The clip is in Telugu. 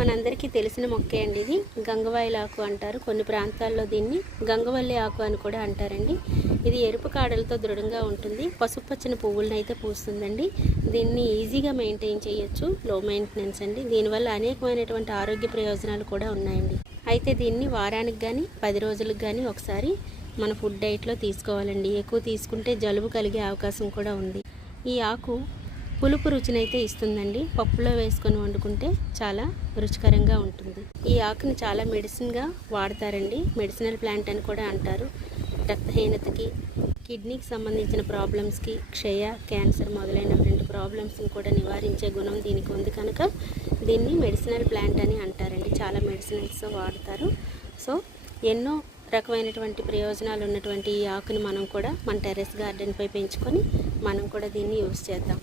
మనందరికీ తెలిసిన మొక్కే అండి ఇది. గంగవాయిల ఆకు అంటారు. కొన్ని ప్రాంతాల్లో దీన్ని గంగవల్లి ఆకు అని కూడా అంటారండి. ఇది ఎరుపు కాడలతో దృఢంగా ఉంటుంది. పసుపు పచ్చని పువ్వులను అయితే పూస్తుందండి. దీన్ని ఈజీగా మెయింటైన్ చేయొచ్చు. లో మెయింటెనెన్స్ అండి. దీనివల్ల అనేకమైనటువంటి ఆరోగ్య ప్రయోజనాలు కూడా ఉన్నాయండి. అయితే దీన్ని వారానికి కానీ 10 రోజులకు కానీ ఒకసారి మన ఫుడ్ డైట్లో తీసుకోవాలండి. ఎక్కువ తీసుకుంటే జలుబు కలిగే అవకాశం కూడా ఉంది. ఈ ఆకు పులుపు రుచినైతే ఇస్తుందండి. పప్పులో వేసుకొని వండుకుంటే చాలా రుచికరంగా ఉంటుంది. ఈ ఆకుని చాలా మెడిసిన్గా వాడతారండి. మెడిసినల్ ప్లాంట్ అని కూడా అంటారు. రక్తహీనతకి, కిడ్నీకి సంబంధించిన ప్రాబ్లమ్స్కి, క్షయ, క్యాన్సర్ మొదలైన 2 ప్రాబ్లమ్స్ని కూడా నివారించే గుణం దీనికి ఉంది కనుక దీన్ని మెడిసినల్ ప్లాంట్ అని అంటారండి. చాలా మెడిసినల్స్ వాడతారు. సో ఎన్నో రకమైనటువంటి ప్రయోజనాలు ఉన్నటువంటి ఈ ఆకుని మనం కూడా మన టెర్రస్ గార్డెన్పై పెంచుకొని మనం కూడా దీన్ని యూజ్ చేద్దాం.